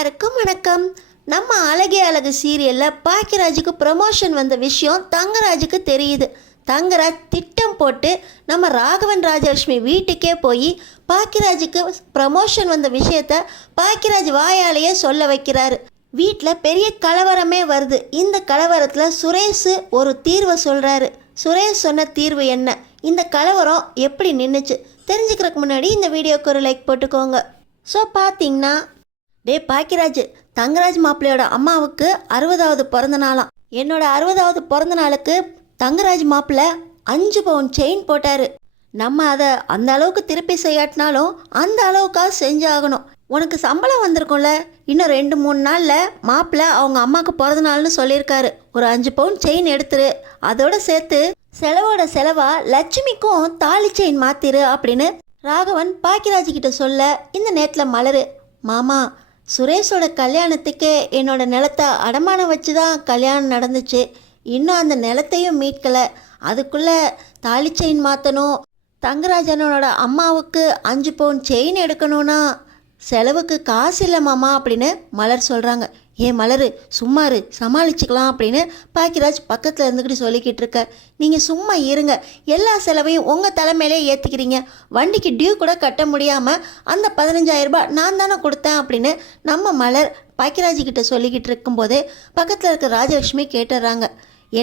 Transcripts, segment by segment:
எல்லாருக்கும் வணக்கம். நம்ம அழகே அழகு சீரியலில் பாக்கியராஜுக்கு ப்ரமோஷன் வந்த விஷயம் தங்கராஜுக்கு தெரியுது. தங்கராஜ் திட்டம் போட்டு நம்ம ராகவன் ராஜலட்சுமி வீட்டுக்கே போய் பாக்கியராஜுக்கு ப்ரமோஷன் வந்த விஷயத்த பாக்கியராஜ் வாயாலேயே சொல்ல வைக்கிறாரு. வீட்டில் பெரிய கலவரமே வருது. இந்த கலவரத்தில் சுரேஷ் ஒரு தீர்வை சொல்கிறாரு. சுரேஷ் சொன்ன தீர்வு என்ன, இந்த கலவரம் எப்படி நின்றுச்சு தெரிஞ்சுக்கிறதுக்கு முன்னாடி இந்த வீடியோக்கு ஒரு லைக் போட்டுக்கோங்க. ஸோ பார்த்தீங்கன்னா, பாக்கியராஜ், தங்கராஜ் மாப்பிள்ளையோட அம்மாவுக்கு 60வது பிறந்த நாளாம். என்னோட 60வது பிறந்த நாளுக்கு தங்கராஜ் மாப்பிள்ளை 5 பவுன் செயின் போட்டார். நம்ம அதை அந்த அளவுக்கு திருப்பி செய்யாட்டினாலும் அந்த அளவுக்காக செஞ்சாகணும். உனக்கு சம்பளம் வந்திருக்கும்ல, இன்னும் 2-3 நாளில் மாப்பிள்ளை அவங்க அம்மாவுக்கு பிறந்த நாள்னு சொல்லியிருக்காரு. ஒரு 5 பவுன் செயின் எடுத்துரு, அதோட சேர்த்து செலவோட செலவா லட்சுமிக்கும் தாலி செயின் மாத்திரு அப்படின்னு ராகவன் பாக்கியராஜ் கிட்ட சொல்ல, இந்த நேரத்தில் மலரு, மாமா சுரேஷோட கல்யாணத்துக்கே என்னோட நிலத்தை அடமானம் வச்சு தான் கல்யாணம் நடந்துச்சு. இன்னும் அந்த நிலத்தையும் மீட்கலை. அதுக்குள்ளே தாலி செயின் மாற்றணும். தங்கராஜனோட அம்மாவுக்கு 5 பவுன் செயின் எடுக்கணும்னா செலவுக்கு காசு இல்லை மாமா அப்படின்னு மலர் சொல்கிறாங்க. மலரு சும்மாரு, சமாளிச்சுக்கலாம் அப்படின்னு பாக்கியராஜ் பக்கத்தில் இருந்துக்கிட்டு சொல்லிக்கிட்டு இருக்க. நீங்கள் சும்மா இருங்க, எல்லா செலவையும் உங்கள் தலைமையிலே ஏற்றுக்கிறீங்க. வண்டிக்கு டியூ கூட கட்ட முடியாமல் அந்த 15,000 ரூபாய் நான் தானே கொடுத்தேன் அப்படின்னு நம்ம மலர் பாக்கியராஜ் கிட்ட சொல்லிக்கிட்டு இருக்கும்போதே பக்கத்தில் இருக்க ராஜலட்சுமி கேட்டுடுறாங்க.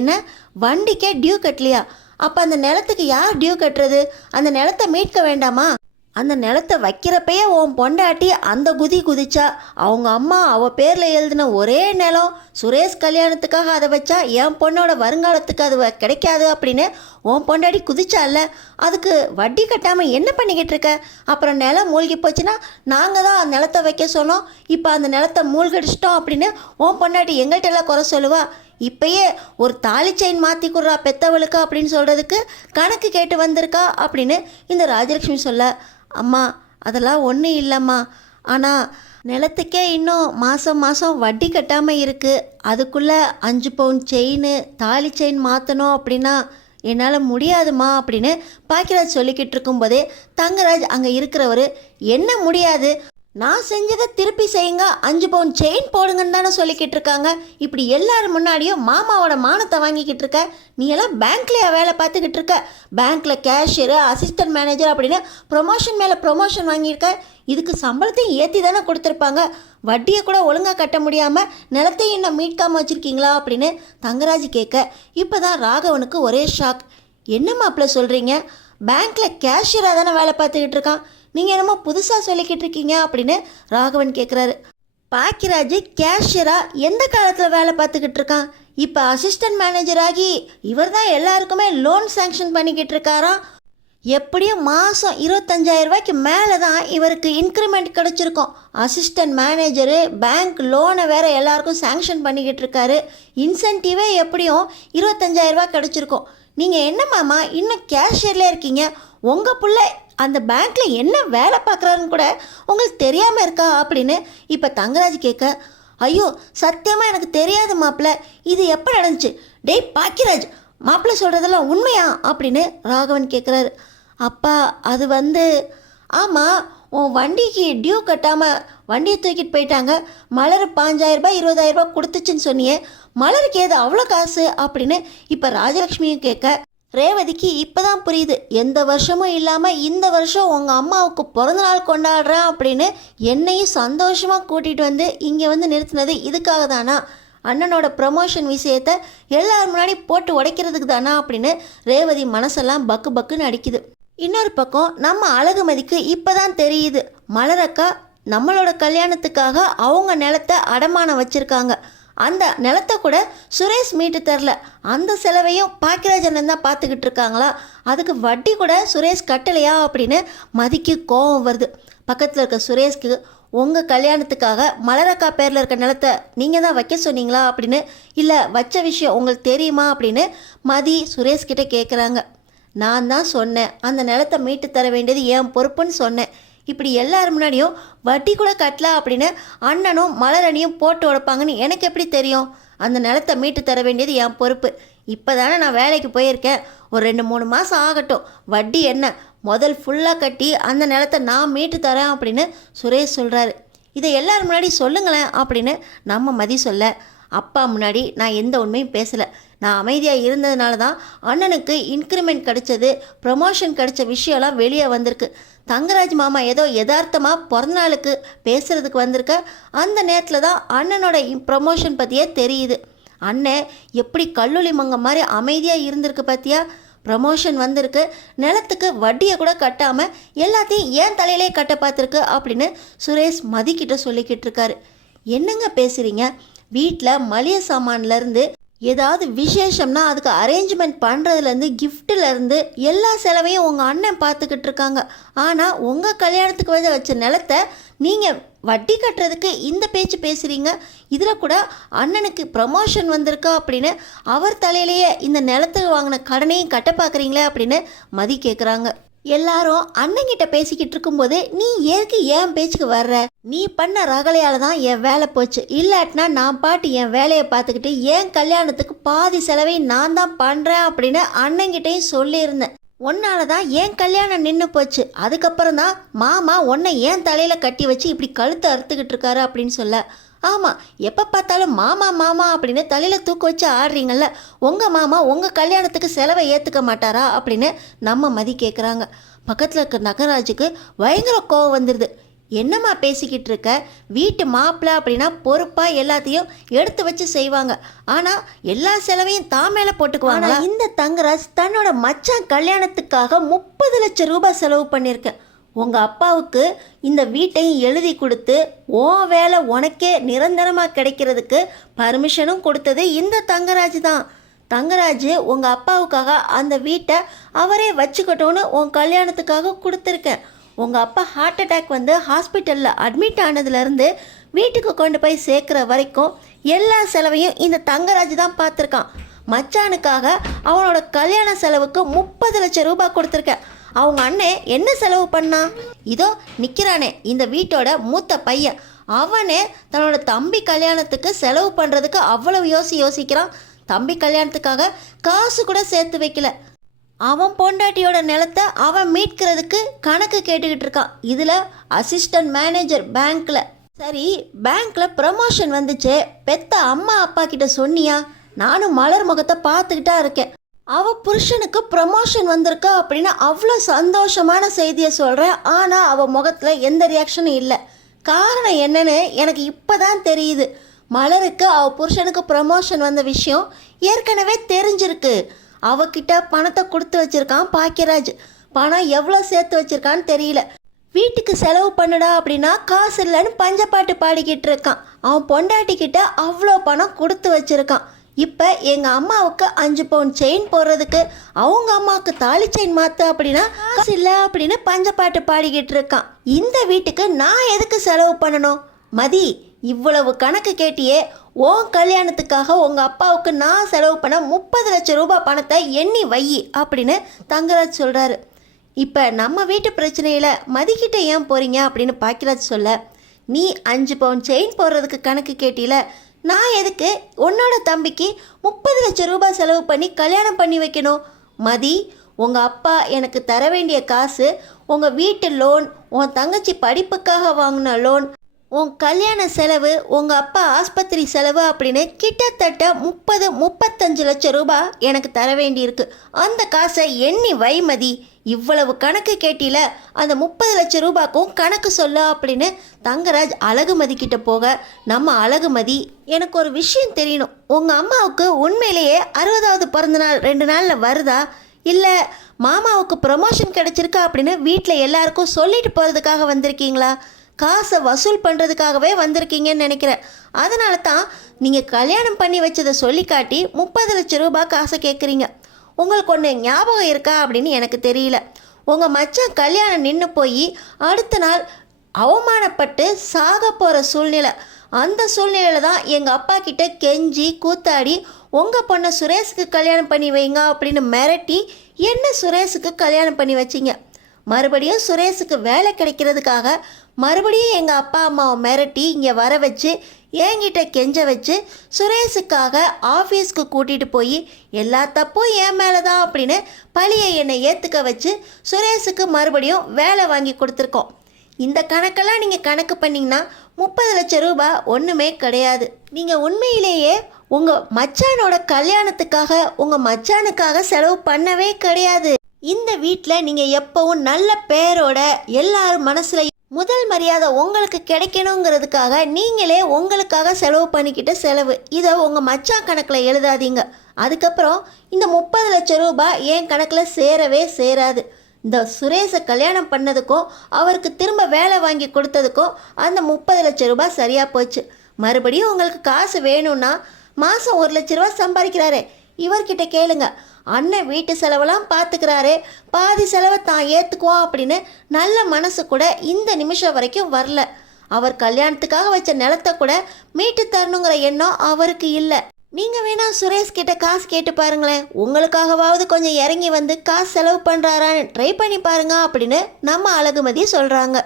என்ன, வண்டிக்கே டியூ கட்டலையா? அப்போ அந்த நிலத்துக்கு யார் டியூ கட்டுறது? அந்த நிலத்தை மீட்க வேண்டாமா? அந்த நிலத்தை வைக்கிறப்பயே உன் பொண்டாட்டி அந்த குதிச்சா. அவங்க அம்மா அவள் பேரில் எழுதின ஒரே நிலம், சுரேஷ் கல்யாணத்துக்காக அதை வச்சா என் பொண்ணோட வருங்காலத்துக்கு அது கிடைக்காது அப்படின்னு உன் பொண்டாட்டி குதிச்சால. அதுக்கு வட்டி கட்டாமல் என்ன பண்ணிக்கிட்டு இருக்க? அப்புறம் நிலம் மூழ்கி போச்சுன்னா நாங்கள் தான் அந்த நிலத்தை வைக்க சொன்னோம், இப்போ அந்த நிலத்தை மூழ்கடிச்சிட்டோம் அப்படின்னு உன் பொண்டாட்டி எங்கள்கிட்ட எல்லாம் குறை சொல்லுவா. இப்பயே ஒரு தாலி செயின் மாற்றி கொடுறா பெத்தவளுக்கா அப்படின்னு சொல்கிறதுக்கு கணக்கு கேட்டு வந்திருக்கா அப்படின்னு இந்த ராஜலட்சுமி சொல்ல, அம்மா அதெல்லாம் ஒன்றும் இல்லைம்மா, ஆனால் நிலத்துக்கே இன்னும் மாதம் வட்டி கட்டாமல் இருக்குது. அதுக்குள்ளே 5 பவுன் செயின் தாலி செயின் மாற்றணும் அப்படின்னா என்னால் முடியாதுமா அப்படின்னு பாக்கியராஜ் சொல்லிக்கிட்டு இருக்கும்போதே தங்கராஜ் அங்கே இருக்கிறவர், என்ன முடியாது, நான் செஞ்சதை திருப்பி செய்யுங்க, 5 பவுன் செயின் போடுங்கன்னு தானே சொல்லிக்கிட்டு இருக்காங்க. இப்படி எல்லாரும் முன்னாடியும் மாமாவோட மானத்தை வாங்கிக்கிட்டு இருக்க. நீ எல்லாம் பேங்க்லேயே வேலை பார்த்துக்கிட்டு இருக்க. பேங்க்கில் கேஷியரு, அசிஸ்டன்ட் மேனேஜர் அப்படின்னு ப்ரொமோஷன் மேலே ப்ரொமோஷன் வாங்கியிருக்க. இதுக்கு சம்பளத்தையும் ஏற்றி தானே கொடுத்துருப்பாங்க. வட்டியை கூட ஒழுங்காக கட்ட முடியாமல் நிலத்தையும் இன்னும் மீட்காமல் வச்சுருக்கீங்களா அப்படின்னு தங்கராஜ் கேட்க, இப்போ தான் ராகவனுக்கு ஒரே ஷாக். என்ன மாப்பிள்ள சொல்கிறீங்க? பேங்க்கில் கேஷியராக தானே வேலை பார்த்துக்கிட்டு இருக்கான், நீங்கள் என்னமோ புதுசாக சொல்லிக்கிட்டு இருக்கீங்க அப்படின்னு ராகவன் கேட்குறாரு. பாக்கியராஜ் கேஷியராக எந்த காலத்தில் வேலை பார்த்துக்கிட்டு இருக்கான்? இப்போ அசிஸ்டன்ட் மேனேஜராகி இவர் தான் எல்லாருக்குமே லோன் சேங்ஷன் பண்ணிக்கிட்டு இருக்காராம். எப்படியும் மாதம் 25,000 ரூபாய்க்கு மேலே தான் இவருக்கு இன்க்ரிமெண்ட் கிடச்சிருக்கும். அசிஸ்டன்ட் மேனேஜரு பேங்க் லோனை வேறு எல்லாருக்கும் சேங்ஷன் பண்ணிக்கிட்டு இருக்காரு. இன்சென்டிவே எப்படியும் 25,000 ரூபாய் கிடச்சிருக்கும். நீங்கள் என்ன மாமா இன்னும் கேஷியர்லேயே இருக்கீங்க? உங்கள் பிள்ளை அந்த பேங்க்கில் என்ன வேலை பார்க்குறாருன்னு கூட உங்களுக்கு தெரியாமல் இருக்கா அப்படின்னு இப்போ தங்கராஜ் கேட்க, ஐயோ சத்தியமாக எனக்கு தெரியாது மாப்பிள்ள, இது எப்போ நடந்துச்சு? பாக்கியராஜ், மாப்பிள்ளை சொல்கிறதெல்லாம் உண்மையா அப்படின்னு ராகவன் கேட்குறாரு. அப்பா அது ஆமாம், உன் வண்டிக்கு டியூ கட்டாமல் வண்டியை தூக்கிட்டு போயிட்டாங்க. மலர் 5,000 ரூபாய் 20,000 ரூபாய் கொடுத்துச்சுன்னு சொன்னியே, மலருக்கு ஏது அவ்வளோ காசு அப்படின்னு இப்போ ராஜலட்சுமியும் கேட்க, ரேவதிக்கு இப்போ தான் புரியுது, எந்த வருஷமும் இல்லாமல் இந்த வருஷம் உங்கள் அம்மாவுக்கு பிறந்தநாள் கொண்டாடுறேன் அப்படின்னு என்னையும் சந்தோஷமாக கூட்டிகிட்டு வந்து இங்கே நிறுத்தினது இதுக்காக தானா? அண்ணனோட ப்ரமோஷன் விஷயத்தை எல்லாரும் முன்னாடி போட்டு உடைக்கிறதுக்கு தானா அப்படின்னு ரேவதி மனசெல்லாம் பக்கு பக்குன்னு அடிக்குது. இன்னொரு பக்கம் நம்ம அழகுமதிக்கு இப்போ தான் தெரியுது, மலரக்கா நம்மளோட கல்யாணத்துக்காக அவங்க நிலத்தை அடமானம் வச்சுருக்காங்க. அந்த நிலத்தை கூட சுரேஷ் மீட்டு தரல. அந்த செலவையும் பாக்கியராஜன் தான் பார்த்துக்கிட்டு இருக்காங்களா? அதுக்கு வட்டி கூட சுரேஷ் கட்டலையா அப்படின்னு மதிக்கு கோபம் வருது. பக்கத்தில் இருக்க சுரேஷ்க்கு, உங்கள் கல்யாணத்துக்காக மலரக்கா பேரில் இருக்க நிலத்தை நீங்கள் தான் வைக்க சொன்னீங்களா அப்படின்னு, இல்லை வச்ச விஷயம் உங்களுக்கு தெரியுமா அப்படின்னு மதி சுரேஷ்கிட்ட கேட்குறாங்க. நான் தான் சொன்னேன், அந்த நிலத்தை மீட்டு தர வேண்டியது என் பொறுப்புன்னு சொன்னேன். இப்படி எல்லாரும் முன்னாடியும் வட்டி கூட கட்டல அப்படின்னு அண்ணனும் மலரணியும் போட்டு உடைப்பாங்கன்னு எனக்கு எப்படி தெரியும்? அந்த நிலத்தை மீட்டு தர வேண்டியது என் பொறுப்பு. இப்போ தானே நான் வேலைக்கு போயிருக்கேன், ஒரு 2-3 மாதம் ஆகட்டும், வட்டி என்ன முதல் ஃபுல்லாக கட்டி அந்த நிலத்தை நான் மீட்டு தரேன் அப்படின்னு சுரேஷ் சொல்கிறாரு. இதை எல்லாரும் முன்னாடி சொல்லுங்களேன் அப்படின்னு நம்ம மதி சொல்ல, அப்பா முன்னாடி நான் எந்த உண்மையும் பேசலை. நான் அமைதியாக இருந்ததுனால தான் அண்ணனுக்கு இன்க்ரிமெண்ட் கிடைச்சது, ப்ரமோஷன் கிடைச்ச விஷயம்லாம் வெளியே வந்திருக்கு. தங்கராஜ் மாமா ஏதோ யதார்த்தமாக பிறந்த நாளுக்கு பேசுகிறதுக்கு வந்திருக்க அந்த நேரத்தில் தான் அண்ணனோட ப்ரமோஷன் பற்றியே தெரியுது. அண்ணன் எப்படி கல்லூலி மங்க மாதிரி அமைதியாக இருந்திருக்கு பார்த்தியா? ப்ரமோஷன் வந்திருக்கு, நிலத்துக்கு வட்டியை கூட கட்டாமல் எல்லாத்தையும் ஏன் தலையிலே கட்ட பார்த்துருக்கு அப்படின்னு சுரேஷ் மதிக்கிட்ட சொல்லிக்கிட்டு இருக்காரு. என்னங்க பேசுகிறீங்க? வீட்டில் மளிகை சாமான்லேருந்து ஏதாவது விசேஷம்னா அதுக்கு அரேஞ்ச்மெண்ட் பண்ணுறதுலேருந்து கிஃப்ட்லேருந்து எல்லா செலவையும் உங்கள் அண்ணன் பார்த்துக்கிட்டு இருக்காங்க. ஆனால் உங்கள் கல்யாணத்துக்கு வச்ச நிலத்தை நீங்கள் வட்டி கட்டுறதுக்கு இந்த பேச்சு பேசுகிறீங்க. இதில் கூட அண்ணனுக்கு ப்ரமோஷன் வந்திருக்கா அப்படின்னு அவர் தலையிலேயே இந்த நிலத்துக்கு வாங்கின கடனையும் கட்ட பார்க்குறீங்களே அப்படின்னு மதி கேட்குறாங்க. எல்லாரும் அண்ணங்கிட்ட பேசிக்கிட்டு இருக்கும்போது நீ எதுக்கு என் பேச்சுக்கு வர்ற? நீ பண்ண ரகலையால் தான் என் வேலை போச்சு. இல்லாட்டினா நான் பாட்டு என் வேலையை பார்த்துக்கிட்டு என் கல்யாணத்துக்கு பாதி செலவை நான் தான் பண்ணுறேன் அப்படின்னு அண்ணங்கிட்டையும் சொல்லியிருந்தேன். உன்னால தான் என் கல்யாணம் நின்று போச்சு. அதுக்கப்புறம் தான் மாமா உன்னை ஏன் தலையில் கட்டி வச்சு இப்படி கழுத்தை அறுத்துக்கிட்டு இருக்காரு அப்படின்னு சொல்ல, ஆமாம், எப்போ பார்த்தாலும் மாமா மாமா அப்படின்னு தலையில் தூக்க வச்சு ஆடுறீங்கள்ல, உங்கள் மாமா உங்கள் கல்யாணத்துக்கு செலவை ஏற்றுக்க மாட்டாரா அப்படின்னு நம்ம மதி கேட்குறாங்க. பக்கத்தில் இருக்க நகராஜுக்கு பயங்கர கோவம் வந்துடுது. என்னம்மா பேசிக்கிட்டு இருக்க? வீட்டு மாப்பிள்ளை அப்படின்னா பொறுப்பாக எல்லாத்தையும் எடுத்து வச்சு செய்வாங்க. ஆனால் எல்லா செலவையும் தான் மேலே போட்டுக்குவாங்க. இந்த தங்கராஜ் தன்னோட மச்சான் கல்யாணத்துக்காக 30 லட்சம் ரூபாய் செலவு பண்ணியிருக்கேன். உங்கள் அப்பாவுக்கு இந்த வீட்டையும் எழுதி கொடுத்து உன் வேலை உனக்கே நிரந்தரமாக கிடைக்கிறதுக்கு பர்மிஷனும் கொடுத்தது இந்த தங்கராஜ் தான். தங்கராஜ் உங்கள் அப்பாவுக்காக அந்த வீட்டை அவரே வச்சுக்கட்டும்னு உன் கல்யாணத்துக்காக கொடுத்துருக்கேன். உங்கள் அப்பா ஹார்ட் அட்டாக் வந்து ஹாஸ்பிட்டலில் அட்மிட் ஆனதுலேருந்து வீட்டுக்கு கொண்டு போய் சேர்க்குற வரைக்கும் எல்லா செலவையும் இந்த தங்கராஜ் தான் பார்த்துருக்கான். மச்சானுக்காக அவனோட கல்யாண செலவுக்கு 30 லட்சம் ரூபாய் கொடுத்துருக்கேன். அவங்க அண்ணன் என்ன செலவு பண்ணான்? இதோ நிற்கிறானே இந்த வீட்டோட மூத்த பையன், அவனே தன்னோட தம்பி கல்யாணத்துக்கு செலவு பண்ணுறதுக்கு அவ்வளவு யோசிக்கிறான். தம்பி கல்யாணத்துக்காக காசு கூட சேர்த்து வைக்கல. அவன் பொண்டாட்டியோட நிலத்தை அவன் மீட்கிறதுக்கு கணக்கு கேட்டுக்கிட்டு இருக்கான். இதில் அசிஸ்டன்ட் மேனேஜர் பேங்க்கில். சரி, பேங்க்கில் ப்ரமோஷன் வந்துச்சு, பெத்த அம்மா அப்பா கிட்ட சொன்னியா? நானும் மலர் முகத்தை பார்த்துக்கிட்டா இருக்கேன். அவள் புருஷனுக்கு ப்ரமோஷன் வந்திருக்கா அப்படின்னு அவ்வளோ சந்தோஷமான செய்தியை சொல்கிறேன். ஆனால் அவள் முகத்தில் எந்த ரியாக்ஷனும் இல்லை. காரணம் என்னன்னு எனக்கு இப்போ தான் தெரியுது. மலருக்கு அவள் புருஷனுக்கு ப்ரமோஷன் வந்த விஷயம் ஏற்கனவே தெரிஞ்சிருக்கு. அவகிட்ட பணத்தை கொடுத்து வச்சுருக்கான் பாக்கியராஜ். பணம் எவ்வளோ சேர்த்து வச்சுருக்கான்னு தெரியல. வீட்டுக்கு செலவு பண்ணுடா அப்படின்னா காசு இல்லைன்னு பஞ்சப்பாட்டு பாடிக்கிட்டு இருக்கான். அவன் பொண்டாட்டிக்கிட்ட அவ்வளோ பணம் கொடுத்து வச்சுருக்கான். இப்போ எங்கள் அம்மாவுக்கு 5 பவுன் செயின் போடுறதுக்கு அவங்க அம்மாவுக்கு தாலி செயின் மாற்று அப்படின்னா காசு இல்லை அப்படின்னு பஞ்சப்பாட்டு பாடிக்கிட்டு இருக்கான். இந்த வீட்டுக்கு நான் எதுக்கு செலவு பண்ணணும்? மதி, இவ்வளவு கணக்கு கேட்டியே, உன் கல்யாணத்துக்காக உங்கள் அப்பாவுக்கு நான் செலவு பண்ண 30 லட்சம் ரூபாய் பணத்தை எண்ணி வை அப்படின்னு தங்கராஜ் சொல்கிறாரு. இப்போ நம்ம வீட்டு பிரச்சனையில் மதிக்கிட்ட ஏன் போகிறீங்க அப்படின்னு பாக்கியராஜ் சொல்ல, நீ 5 பவுன் செயின் போடுறதுக்கு கணக்கு கேட்டில, நான் எதுக்கு உன்னோட தம்பிக்கு 30 லட்சம் ரூபாய் செலவு பண்ணி கல்யாணம் பண்ணி வைக்கணும்? மதி, உங்கள் அப்பா எனக்கு தர வேண்டிய காசு, உங்கள் வீட்டு லோன், உன் தங்கச்சி படிப்புக்காக வாங்கின லோன், உன் கல்யாண செலவு, உங்கள் அப்பா ஆஸ்பத்திரி செலவு அப்படின்னு கிட்டத்தட்ட 30-35 லட்சம் ரூபாய் எனக்கு தர வேண்டியிருக்கு. அந்த காசை எண்ணி வைமதி. இவ்வளவு கணக்கு கேட்டில, அந்த 30 லட்சம் ரூபாய்க்கும் கணக்கு சொல்ல அப்படின்னு தங்கராஜ் அழகுமதி கிட்ட போக, நம்ம அழகுமதி, எனக்கு ஒரு விஷயம் தெரியணும். உங்கள் அம்மாவுக்கு உண்மையிலேயே 60வது பிறந்தநாள் 2 நாளில் வருதா, இல்லை மாமாவுக்கு ப்ரமோஷன் கிடச்சிருக்கா அப்படின்னு வீட்டில் எல்லாருக்கும் சொல்லிட்டு போகிறதுக்காக வந்திருக்கீங்களா? காசை வசூல் பண்ணுறதுக்காகவே வந்திருக்கீங்கன்னு நினைக்கிறேன். அதனால தான் நீங்கள் கல்யாணம் பண்ணி வச்சதை சொல்லி காட்டி 30 லட்சம் ரூபாய் காசை கேட்குறீங்க. உங்களுக்கு ஒன்று ஞாபகம் இருக்கா அப்படின்னு எனக்கு தெரியல. உங்கள் மச்சான் கல்யாணம் நின்று போய் அடுத்த நாள் அவமானப்பட்டு சாக போகிற சூழ்நிலை. அந்த சூழ்நிலையில் தான் எங்கள் அப்பா கிட்ட கெஞ்சி கூத்தாடி உங்கள் பொண்ணை சுரேஷுக்கு கல்யாணம் பண்ணி வைங்க அப்படின்னு மிரட்டி என்ன சுரேஷுக்கு கல்யாணம் பண்ணி வச்சிங்க. மறுபடியும் சுரேஷுக்கு வேலை கிடைக்கிறதுக்காக மறுபடியும் எங்கள் அப்பா அம்மாவை மிரட்டி இங்கே வர வச்சு என்கிட்ட கெஞ்ச வச்சு சுரேஷுக்காக ஆஃபீஸ்க்கு கூட்டிகிட்டு போய் எல்லா தப்பும் என் மேலே தான் அப்படின்னு பழியை என்னை ஏற்றுக்க வச்சு சுரேஷுக்கு மறுபடியும் வேலை வாங்கி கொடுத்துருக்கோம். இந்த கணக்கெல்லாம் நீங்கள் கணக்கு பண்ணிங்கன்னா 30 லட்சம் ரூபாய் ஒன்றுமே கிடையாது. நீங்கள் உண்மையிலேயே உங்கள் மச்சானோட கல்யாணத்துக்காக உங்கள் மச்சானுக்காக செலவு பண்ணவே கிடையாது. இந்த வீட்டில் நீங்கள் எப்பவும் நல்ல பேரோட எல்லாரும் மனசுல முதல் மரியாதை உங்களுக்கு கிடைக்கணுங்கிறதுக்காக நீங்களே உங்களுக்காக செலவு பண்ணிக்கிட்ட செலவு. இதை உங்கள் மச்சான் கணக்கில் எழுதாதீங்க. அதுக்கப்புறம் இந்த 30 லட்சம் ரூபாய் என் கணக்கில் சேரவே சேராது. இந்த சுரேஷை கல்யாணம் பண்ணதுக்கும் அவருக்கு திரும்ப வேலை வாங்கி கொடுத்ததுக்கும் அந்த 30 லட்சம் ரூபாய் சரியாக போச்சு. மறுபடியும் உங்களுக்கு காசு வேணும்னா மாதம் 1 லட்ச ரூபா சம்பாதிக்கிறாரே, இவர்கிட்ட கேளுங்க. அண்ணன் வீட்டு செலவெல்லாம் பார்த்துக்கிறாரே, பாதி செலவை தான் ஏற்றுக்குவோம் அப்படின்னு நல்ல மனசு கூட இந்த நிமிஷம் வரைக்கும் வரல. அவர் கல்யாணத்துக்காக வச்ச நிலத்தை கூட மீட்டு தரணுங்கிற எண்ணம் அவருக்கு இல்லை. நீங்கள் வேணா சுரேஷ் கிட்ட காசு கேட்டு பாருங்களேன், உங்களுக்காகவாவது கொஞ்சம் இறங்கி வந்து காசு செலவு பண்ணுறாரான்னு ட்ரை பண்ணி பாருங்க அப்படின்னு நம்ம அழகுமதி சொல்கிறாங்க.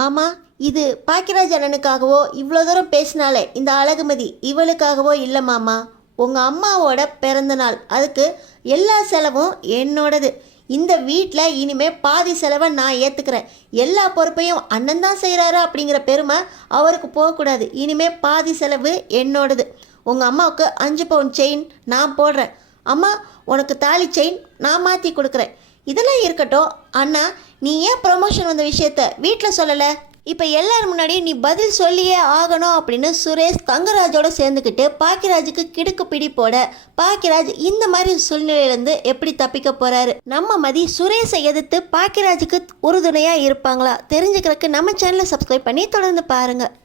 மாமா, இது பாக்கியராஜ் அண்ணனுக்காகவோ இவ்வளோ தூரம் பேசினாலே இந்த அழகுமதி இவளுக்காகவோ இல்லை மாமா. உங்கள் அம்மாவோட பிறந்த நாள், அதுக்கு எல்லா செலவும் என்னோடது. இந்த வீட்டில் இனிமேல் பாதி செலவை நான் ஏற்றுக்கிறேன். எல்லா பொறுப்பையும் அண்ணன் தான் செய்கிறாரு அப்படிங்கிற பெருமை அவருக்கு போகக்கூடாது. இனிமேல் பாதி செலவு என்னோடது. உங்கள் அம்மாவுக்கு 5 பவுன் செயின் நான் போடுறேன். அம்மா, உனக்கு தாலி செயின் நான் மாற்றி கொடுக்குறேன். இதெல்லாம் இருக்கட்டும். அண்ணா, நீ ஏன் ப்ரொமோஷன் வந்த விஷயத்த வீட்டில் சொல்லலை? இப்போ எல்லாரும் முன்னாடி நீ பதில் சொல்லியே ஆகணும் அப்படின்னு சுரேஷ் தங்கராஜோட சேர்ந்துக்கிட்டு பாக்கியராஜுக்கு கிடுக்கு பிடி போட, பாக்கியராஜ் இந்த மாதிரி சூழ்நிலையிலேருந்து எப்படி தப்பிக்க போகிறாரு? நம்ம மதி சுரேஷை எதிர்த்து பாக்கியராஜுக்கு உறுதுணையாக இருப்பாங்களா? தெரிஞ்சுக்கிறதுக்கு நம்ம சேனலை சப்ஸ்கிரைப் பண்ணி தொடர்ந்து பாருங்கள்.